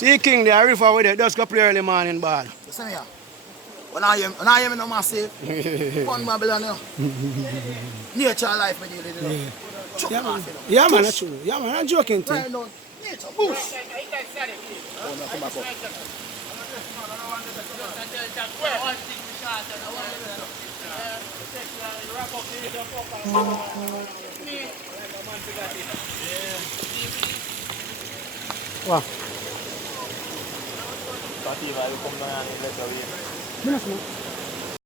See King there, river with it, just go play early morning ball. Listen here. When I hear me no massive, fun Babylon, you know. Nature life, me deal with, you know. Chuck Yeah, man. off, you know. Yeah, man, that's true. Yeah, man, I'm joking, thing. Right now, nature, bush. Oh, no, come back up. Wow. Pati vai come non ha letto via. Minus mo.